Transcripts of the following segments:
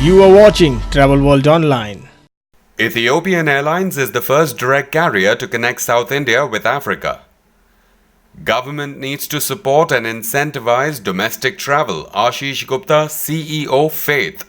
You are watching Travel World Online. Ethiopian Airlines is the first direct carrier to connect South India with Africa. Government needs to support and incentivize domestic travel, Ashish Gupta, CEO, Faith.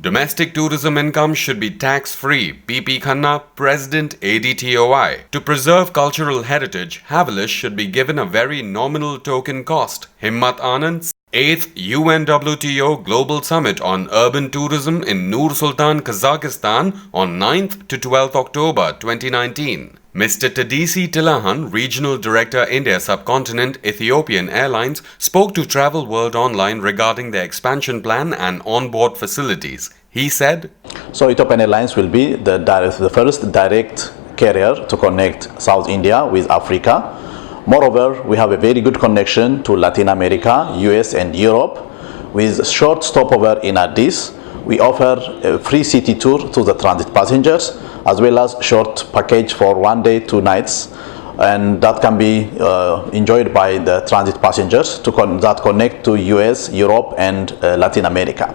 Domestic tourism income should be tax-free, PP Khanna, President, ADTOI. To preserve cultural heritage, Havelis should be given a very nominal token cost, Himmat Anand. 8th UNWTO Global Summit on Urban Tourism in Nur Sultan, Kazakhstan on 9th to 12th October 2019. Mr. Tadisi Tilahan, Regional Director India Subcontinent Ethiopian Airlines, spoke to Travel World Online regarding their expansion plan and onboard facilities. He said, So Ethiopian Airlines will be the first direct carrier to connect South India with Africa. Moreover, we have a very good connection to Latin America, US and Europe. With short stopover in Addis, we offer a free city tour to the transit passengers, as well as short package for 1 day, 2 nights, and that can be enjoyed by the transit passengers that connect to US, Europe and Latin America.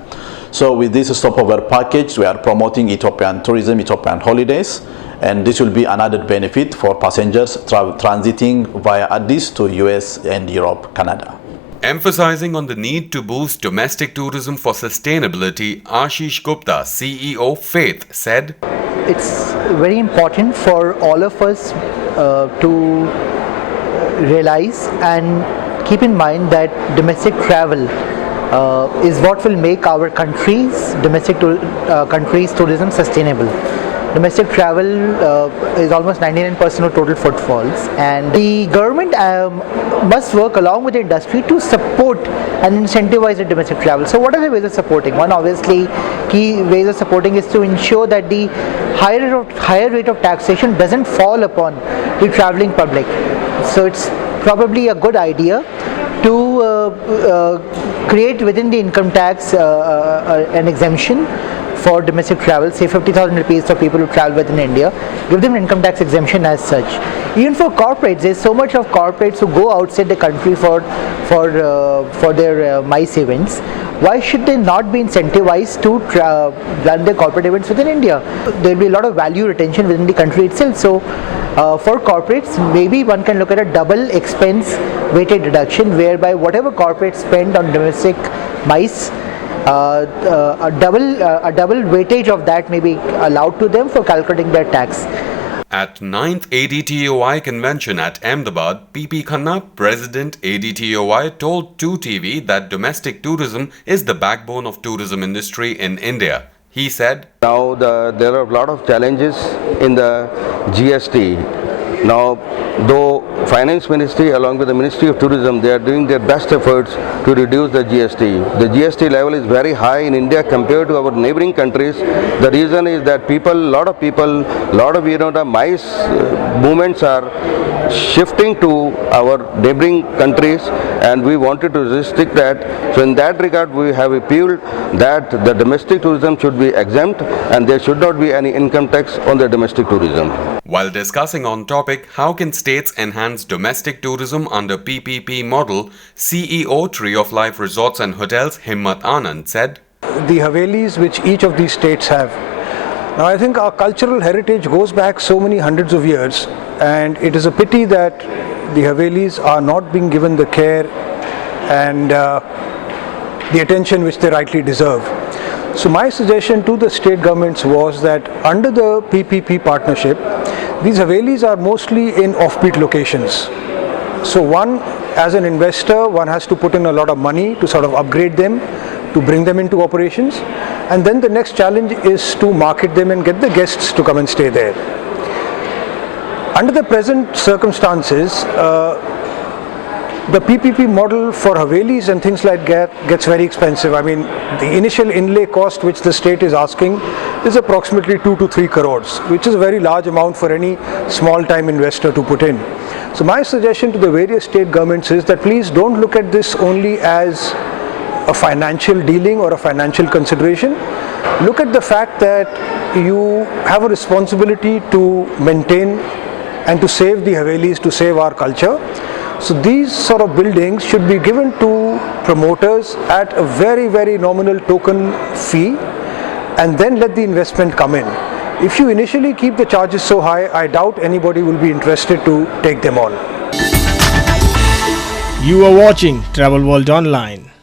So with this stopover package, we are promoting Ethiopian tourism, Ethiopian holidays, and this will be an added benefit for passengers transiting via Addis to US and Europe, Canada. Emphasizing on the need to boost domestic tourism for sustainability, Ashish Gupta, CEO, Faith, said, It's very important for all of us to realize and keep in mind that domestic travel is what will make our country's tourism sustainable. Domestic travel is almost 99% of total footfalls, and the government must work along with the industry to support and incentivize the domestic travel. So what are the ways of supporting? One, obviously, key ways of supporting is to ensure that the higher rate of taxation doesn't fall upon the traveling public. So it's probably a good idea to create within the income tax an exemption for domestic travel, say 50,000 rupees for people who travel within India, give them an income tax exemption as such. Even for corporates, there's so much of corporates who go outside the country for their MICE events. Why should they not be incentivized to run their corporate events within India? There will be a lot of value retention within the country itself. So for corporates, maybe one can look at a double expense weighted deduction, whereby whatever corporates spend on domestic MICE, a double weightage of that may be allowed to them for calculating their tax. At 9th ADTOI convention at Ahmedabad, PP Khanna, President ADTOI, told 2TV that domestic tourism is the backbone of tourism industry in India. He said, Now there are a lot of challenges in the GST. Now, though Finance Ministry along with the Ministry of Tourism, they are doing their best efforts to reduce the GST. The GST level is very high in India compared to our neighboring countries. The reason is that the MICE movements are shifting to our neighboring countries, and we wanted to restrict that. So in that regard, we have appealed that the domestic tourism should be exempt and there should not be any income tax on the domestic tourism. While discussing on topic, how can states enhance domestic tourism under PPP model, CEO, Tree of Life Resorts and Hotels, Himmat Anand, said, The Havelis which each of these states have. Now I think our cultural heritage goes back so many hundreds of years, and it is a pity that the Havelis are not being given the care and the attention which they rightly deserve. So my suggestion to the state governments was that under the PPP partnership, these Havelis are mostly in offbeat locations. So one, as an investor, one has to put in a lot of money to sort of upgrade them, to bring them into operations, and then the next challenge is to market them and get the guests to come and stay there. Under the present circumstances, the PPP model for Havelis and things like that gets very expensive. I mean, the initial inlay cost which the state is asking is approximately 2 to 3 crores, which is a very large amount for any small-time investor to put in. So my suggestion to the various state governments is that please don't look at this only as a financial dealing or a financial consideration. Look at the fact that you have a responsibility to maintain and to save the Havelis, to save our culture. So these sort of buildings should be given to promoters at a very, very nominal token fee, and then let the investment come in. If you initially keep the charges so high, I doubt anybody will be interested to take them on. You are watching Travel World Online.